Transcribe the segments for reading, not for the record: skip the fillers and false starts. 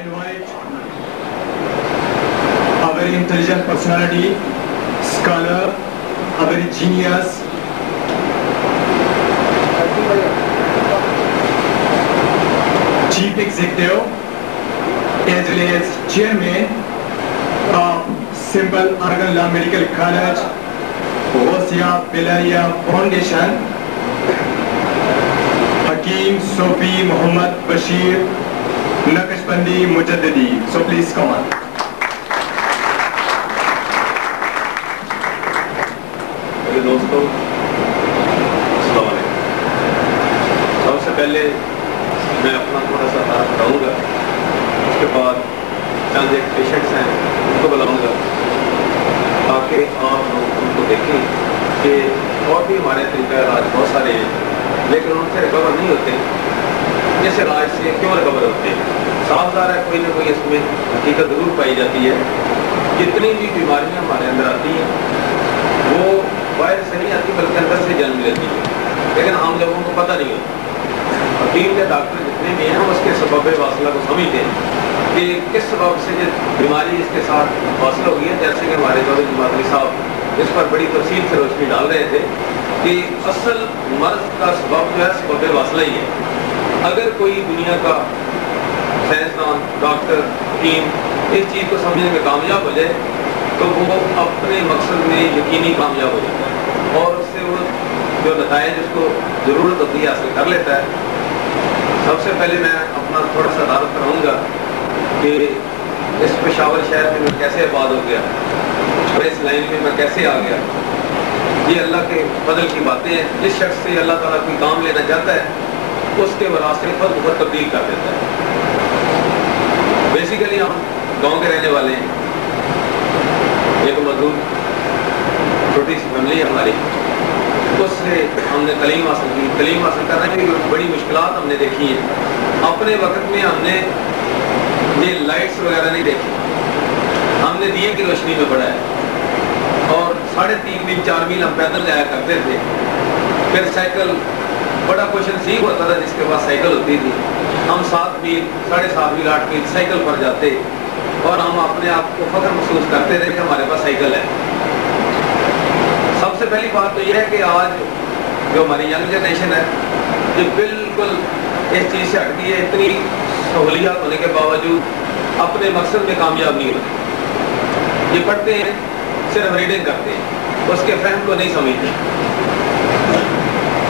invite a very intelligent personality, scholar, a very genius, chief executive, as well as chairman of Simple Argan Law Medical College, Ghosia Belaya Foundation, Hakeem Sofi Muhammad Bashir Naqshbandi Mujaddidi. So please come on. میرے دوستوں السلام علیکم. سب سے پہلے میں اپنا تھوڑا سا تعارف کراؤں گا, اس کے بعد چند ایک پیشنٹس ہیں ان کو بلاؤں گا تاکہ آپ لوگ ان کو دیکھیں کہ اور بھی ہمارے طریقہ علاج بہت سارے ہیں لیکن ان سے ریکور نہیں ہوتے. اس علاج سے کیوں ریکور ہوتے ہیں؟ صاف ظاہر ہے کوئی نہ کوئی اس میں حقیقت ضرور پائی جاتی ہے. جتنی بھی بیماریاں ہمارے اندر آتی ہیں وہ باہر سے نہیں آتی بلکہ اندر سے جنم لیتی ہے, لیکن عام لوگوں کو پتہ نہیں ہوتا. حکیم کے ڈاکٹر جتنے بھی ہیں اس کے سبب واصلہ کو سمجھتے ہیں کہ کس سبب سے بیماری اس کے ساتھ واصل ہو گئی ہے. جیسے کہ ہمارے دولت جماعتی صاحب اس پر بڑی تفصیل سے روشنی ڈال رہے تھے کہ اصل مرض کا سبب جو ہے سبب واصلہ ہی ہے. اگر کوئی دنیا کا سائنسدان, ڈاکٹر, حکیم اس چیز کو سمجھنے میں کامیاب ہو جائے تو وہ اپنے مقصد میں یقینی کامیاب ہو جاتا ہے اور اس سے وہ جو نتائج اس کو ضرورت ہوتی ہے حاصل کر لیتا ہے. سب سے پہلے میں اپنا تھوڑا سا تعارف کراؤں گا کہ اس پشاور شہر میں کیسے آباد ہو گیا اور اس لائن میں میں کیسے آ گیا. یہ اللہ کے فضل کی باتیں ہیں. جس شخص سے اللہ تعالیٰ کوئی کام لینا چاہتا ہے اس کے وراثے خود بخود تبدیل کر دیتا ہے. بیسیکلی ہم گاؤں کے رہنے والے ہیں. ایک مزدور چھوٹی سی فیملی ہے ہماری, اس سے ہم نے تعلیم حاصل کی. تعلیم حاصل کرنے کی بڑی مشکلات ہم نے دیکھی ہیں. اپنے وقت میں ہم نے یہ لائٹس وغیرہ نہیں دیکھی, ہم نے دیے کی روشنی میں پڑھا ہے اور 3.5 میل 4 میل ہم پیدل جایا کرتے تھے. پھر سائیکل بڑا خوش نصیب ہوتا تھا جس کے پاس سائیکل ہوتی تھی. ہم 7 میل 7.5 میل 8 میل سائیکل پر جاتے اور ہم اپنے آپ کو فخر محسوس کرتے تھے کہ ہمارے پاس سائیکل ہے. سب سے پہلی بات تو یہ ہے کہ آج جو ہماری ینگ جنریشن ہے یہ بالکل اس چیز سے ہٹ گئی ہے. اتنی سہولیات ہونے کے باوجود اپنے مقصد میں کامیاب نہیں ہوتے. یہ پڑھتے ہیں, صرف ریڈنگ کرتے ہیں, اس کے فہم کو نہیں سمجھتے.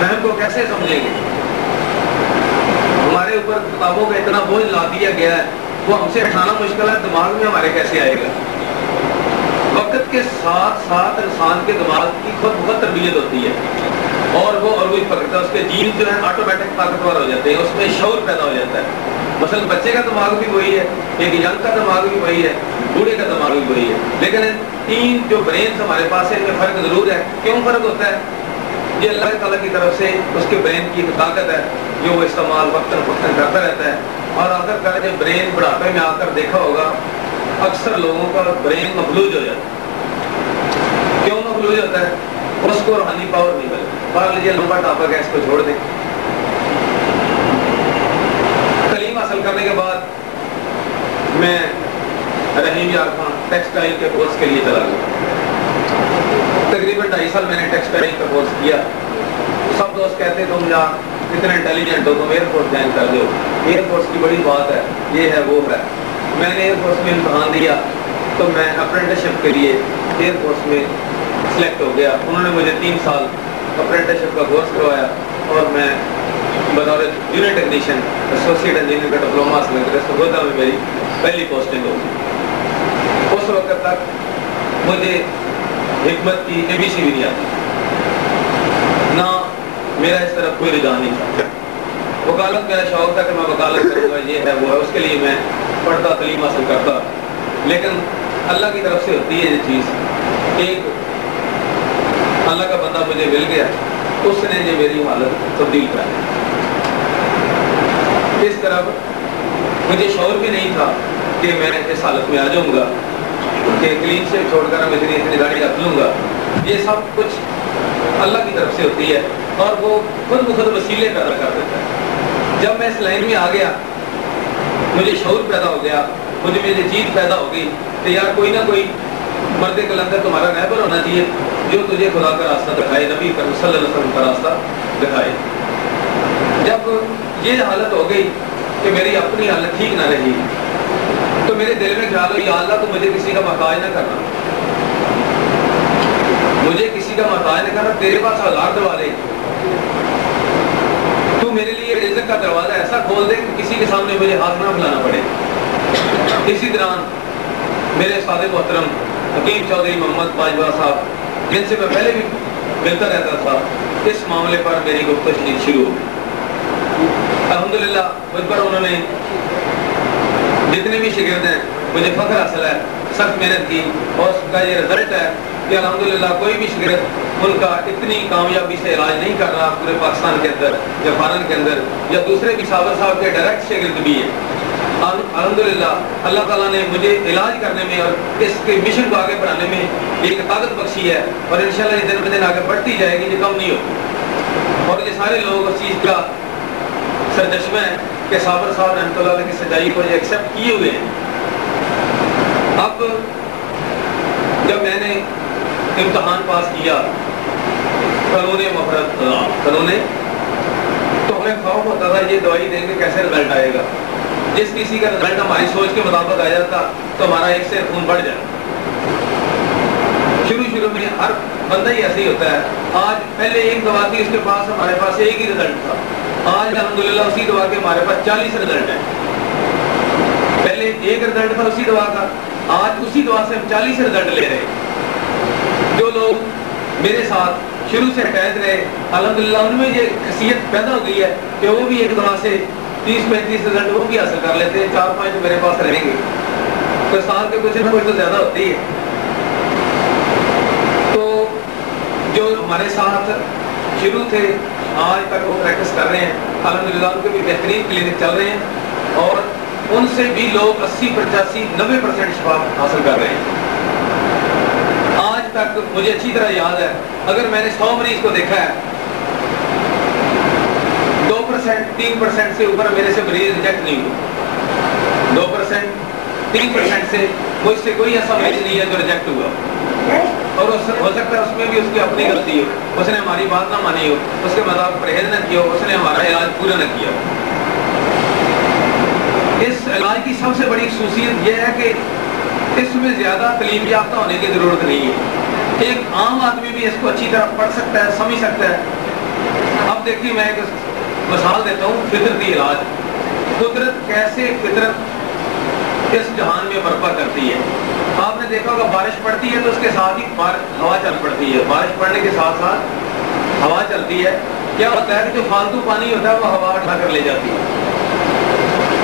فہم کو کیسے سمجھیں گے؟ ہمارے اوپر کتابوں کا اتنا بوجھ لا دیا گیا ہے وہ ہم سے اٹھانا مشکل ہے. دماغ میں ہمارے کیسے آئے گا؟ وقت کے ساتھ ساتھ انسان کے دماغ کی خود بخود تربیت ہوتی ہے اور وہ عروج پکڑتا ہے. اس کے جین جو ہے آٹومیٹک طاقتور ہو جاتے ہیں, اس میں شعور پیدا ہو جاتا ہے. مثلا بچے کا دماغ بھی وہی ہے, ایک ینگ کا دماغ بھی وہی ہے, بوڑھے کا دماغ بھی وہی ہے, لیکن تین جو برینز ہمارے پاس ہے ان میں فرق ضرور ہے. کیوں فرق ہوتا ہے؟ یہ اللہ تعالیٰ کی طرف سے اس کے برین کی ایک طاقت ہے جو وہ استعمال وقتاً فوقتاً کرتا رہتا ہے. اور اگر کر کے برین بڑھاپے میں آ کر دیکھا ہوگا اکثر لوگوں کا برین مفلوج ہو جاتا ہے. کیوں مفلوج ہوتا ہے؟ اس کو روحانی پاور نہیں ملتی. مان لیجیے لمبا ٹاپک ہے, اس کو چھوڑ دیں. تعلیم حاصل کرنے کے بعد میں رحیم یار خان ٹیکسٹائل کے کورس کے لیے چلا گیا. تقریباً 2.5 سال میں نے ٹیکسٹائل کا کورس کیا. سب دوست کہتے تم یار اتنے انٹیلیجنٹ ہو, تم ایئر فورس جوائن کر دو. ایئر فورس کی بڑی بات ہے, یہ ہے وہ ہے. میں نے ایئر فورس میں امتحان دیا تو میں اپرینٹسشپ کے لیے ایئر فورس میں سلیکٹ ہو گیا. انہوں نے مجھے 3 سال اپرینٹسشپ کا کورس کروایا اور میں بطور جونیئر ٹیکنیشین ایسوسیٹ انجینئر کا ڈپلوما حاصل کر سرگودا میں میری پہلی پوسٹنگ ہوگی. اس وقت تک مجھے حکمت کی ABC بھی نہیں آتی, نہ میرا اس طرف کوئی رجحان نہیں تھا. وکالت میرا شوق تھا کہ میں وکالت کروں گا, یہ ہے وہ ہے. اس کے لیے میں پڑھتا, تعلیم حاصل کرتا, لیکن اللہ کی طرف سے ہوتی ہے یہ چیز. ایک اللہ کا بندہ مجھے مل گیا, اس نے یہ میری حالت تبدیل کر دی. اس طرح مجھے شعور بھی نہیں تھا کہ میں اس حالت میں آ جاؤں گا کہ کلین شیپ چھوڑ کر میں اتنی گاڑی رکھ لوں گا یہ سب کچھ اللہ کی طرف سے ہوتی ہے اور وہ خود بخود وسیلے پیدا کر دیتا ہے. جب میں اس لائن میں آ گیا مجھے شعور پیدا ہو گیا, مجھے میری جیت پیدا ہو گئی کہ یار کوئی نہ کوئی مرد کلندر تمہارا رہبر ہونا چاہیے جو تجھے خدا کا راستہ دکھائے, نبی کریم صلی اللہ علیہ وسلم کا راستہ دکھائے. جب یہ حالت ہو گئی کہ میری اپنی حالت ٹھیک نہ رہی تو میرے دل میں خیال ہو یا اللہ تو مجھے کسی کا محتاج نہ کرنا, مجھے کسی کا محتاج نہ کرنا, تیرے پاس ہزار دروازے, تو میرے لیے رزق کا دروازہ ایسا کھول دے کہ کسی کے سامنے مجھے ہاتھ نہ پھیلانا پڑے. اسی دوران میرے استاد محترم حکیم چودھری محمد باجوہ صاحب جن سے میں پہلے بھی ملتا رہتا تھا, اس معاملے پر میری گفتگو شروع ہو گئی. الحمدللہ مجھ پر انہوں نے جتنے بھی شاگرد ہیں مجھے فخر حاصل ہے, سخت محنت کی اور اس کا یہ رزلٹ ہے کہ الحمدللہ کوئی بھی شاگرد ان کا اتنی کامیابی سے علاج نہیں کر رہا پورے پاکستان کے اندر یا فارن کے اندر, یا دوسرے بھی صاحب کے ڈائریکٹ شاگرد بھی ہیں. الحمدللہ اللہ تعالیٰ نے مجھے علاج کرنے میں اور اس کے مشن کو آگے بڑھانے میں ایک طاقت بخشی ہے, اور انشاءاللہ یہ دن بدن آگے بڑھتی جائے گی, یہ کم نہیں ہوگی. اور یہ سارے لوگ اس چیز کا سرچشمہ ہے کہ صابر صاحب رحمۃ اللہ علیہ کی سچائی کو یہ ایکسیپٹ کیے ہوئے ہیں. اب جب میں نے امتحان پاس کیا قانون مفرد قانون, تو ہمیں خوف ہوتا تھا یہ دوائی دیں گے کیسے رزلٹ آئے گا. جس کسی کا رزلٹ ہماری سوچ کے مطابق آ جاتا تو ہمارا ایک سے خون بڑھ جائے. شروع میں ہر بندہ ہی ایسے ہی ہوتا ہے. آج پہلے ایک دوا تھی, اس کے پاس ہمارے پاس ایک ہی رزلٹ تھا. آج الحمدللہ اسی دوا کے ہمارے پاس 40 رزلٹ ہیں. پہلے ایک رزلٹ تھا اسی دوا کا, آج اسی دوا سے ہم 40 رزلٹ لے رہے ہیں. جو لوگ میرے ساتھ شروع سے اٹیچ رہے الحمدللہ ان میں یہ خاصیت پیدا ہو گئی ہے کہ وہ بھی ایک دوا سے 30-35 رزلٹ وہ بھی حاصل کر لیتے ہیں. 4-5 میرے پاس رہیں گے تو سال کے کچھ نہ کچھ تو زیادہ ہوتی ہے. تو جو ہمارے ساتھ شروع تھے آج تک وہ پریکٹس کر رہے ہیں الحمدللہ, ان کے بھی بہترین کلینک چل رہے ہیں اور ان سے بھی لوگ 80-85-90% شفا حاصل کر رہے ہیں. آج تک مجھے اچھی طرح یاد ہے اگر میں نے 100 مریض کو دیکھا ہے 2%-3% سے اوپر میرے سے مریض ریجیکٹ نہیں ہوا. 2%-3% سے مجھ سے کوئی ایسا مریض نہیں ہے جو ریجیکٹ ہوا, اور ہو سکتا ہے اس میں بھی اس کی اپنی غلطی ہو, اس نے ہماری بات نہ مانی ہو, اس کے مطابق پرہیز نہ کیا ہو, اس نے ہمارا علاج پورا نہ کیا. اس علاج کی سب سے بڑی خصوصیت یہ ہے کہ اس میں زیادہ تعلیم یافتہ ہونے کی ضرورت نہیں ہے. ایک عام آدمی بھی اس کو اچھی طرح پڑھ سکتا ہے, سمجھ سکتا ہے. اب دیکھیے میں ایک مثال دیتا ہوں, فطرتی علاج. قدرت کیسے فطرت اس جہان میں برپا کرتی ہے. آپ نے دیکھا ہوگا بارش پڑتی ہے تو اس کے ساتھ ہی ہوا چل پڑتی ہے. بارش پڑنے کے ساتھ ساتھ ہوا چلتی ہے. کیا ہوتا ہے کہ جو فالتو پانی ہوتا ہے وہ ہوا اٹھا کر لے جاتی ہے.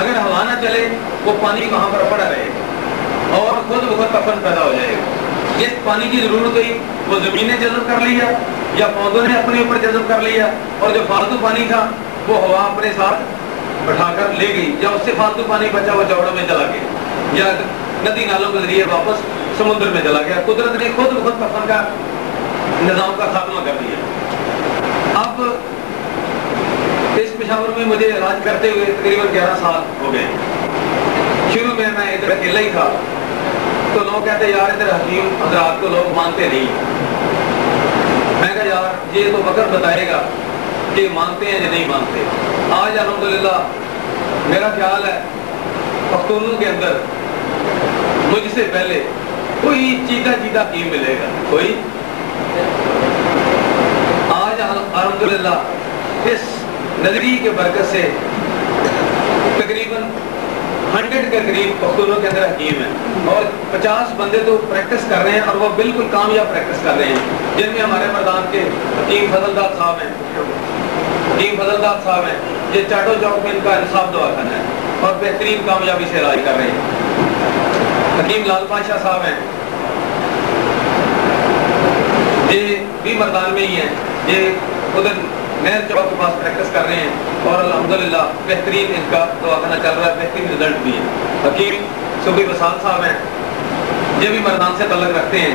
اگر ہوا نہ چلے وہ پانی وہاں پر پڑا رہے اور خود بخود تپن پیدا ہو جائے گا. جس پانی کی ضرورت ہوئی وہ زمین نے جذب کر لیا یا پودوں نے اپنے اوپر جذب کر لیا, اور جو فالتو پانی تھا وہ ہوا اپنے ساتھ اٹھا کر لے گئی, یا اس سے فالتو پانی بچا وہ چوڑوں میں چلا گیا یا ندی نالوں کے ذریعے واپس سمندر میں چلا گیا. قدرت نے خود بخود تپن کا نظام کا خاتمہ کر دیا. اب اس پشاور میں مجھے علاج کرتے ہوئے تقریباً 11 سال ہو گئے. شروع میں ادھر اکیلا ہی تھا تو لوگ کہتے یار ادھر حکیم حضرات کو لوگ مانتے نہیں. میں کہا یار یہ تو وقت بتائے گا کہ مانتے ہیں یا نہیں مانتے. آج الحمدللہ میرا خیال ہے پختونوں کے اندر مجھ سے پہلے کوئی چیتا حکیم ملے گا کوئی. آج الحمدللہ اس نظری کے برکت سے تقریباً 100 کے قریب پختونوں کے اندر حکیم ہیں اور 50 بندے تو پریکٹس کر رہے ہیں اور وہ بالکل کامیاب پریکٹس کر رہے ہیں, جن میں ہمارے مردان کے حکیم فضل داد صاحب ہیں. حکیم فضل داد صاحب ہیں, یہ چاٹو چوک میں ان کا انصاف دواخانہ ہے اور بہترین کامیابی سے علاج کر رہے ہیں. حکیم لال پاشا صاحب ہیں, یہ بھی مردان میں ہی ہیں, یہ ادھر نہر چوک کے پاس پریکٹس کر رہے ہیں اور الحمدللہ بہترین ان کا دواخانہ چل رہا ہے, بہترین رزلٹ بھی ہے. حکیم صوفی وسال صاحب ہیں, یہ بھی مردان سے تعلق رکھتے ہیں